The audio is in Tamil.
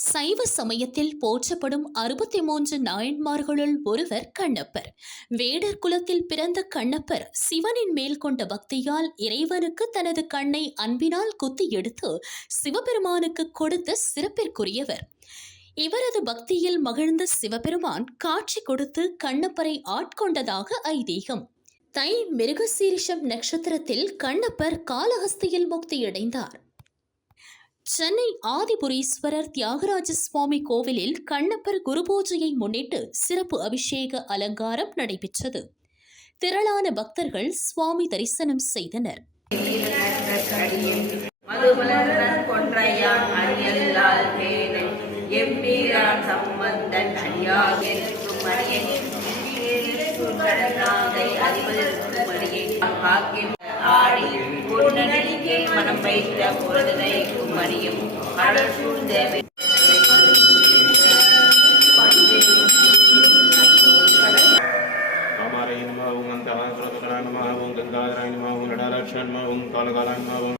சைவ சமயத்தில் போற்றப்படும் அறுபத்தி மூன்று நாயன்மார்களுள் ஒருவர் கண்ணப்பர். வேடர் குலத்தில் பிறந்த கண்ணப்பர் சிவனின் மேல் கொண்ட பக்தியால் இறைவனுக்கு தனது கண்ணை அன்பினால் குத்தி எடுத்து சிவபெருமானுக்கு கொடுத்த சிறப்பிற்குரியவர். இவரது பக்தியில் மகிழ்ந்த சிவபெருமான் காட்சி கொடுத்து கண்ணப்பரை ஆட்கொண்டதாக ஐதீகம். தை மிருகசீரிஷம் நட்சத்திரத்தில் கண்ணப்பர் காளஹஸ்தியில் முக்தியடைந்தார். சென்னை ஆதிபுரீஸ்வரர் தியாகராஜ சுவாமி கோவிலில் கண்ணப்பர் குருபூஜையை முன்னிட்டு சிறப்பு அபிஷேக அலங்காரம் நடைபெற்றது. திரளான பக்தர்கள் சுவாமி தரிசனம் செய்தனர். கீழ் மனம் வைத்த புரதனை மணியும் கடல் சூழ்ந்த காலகாலான்மாவும்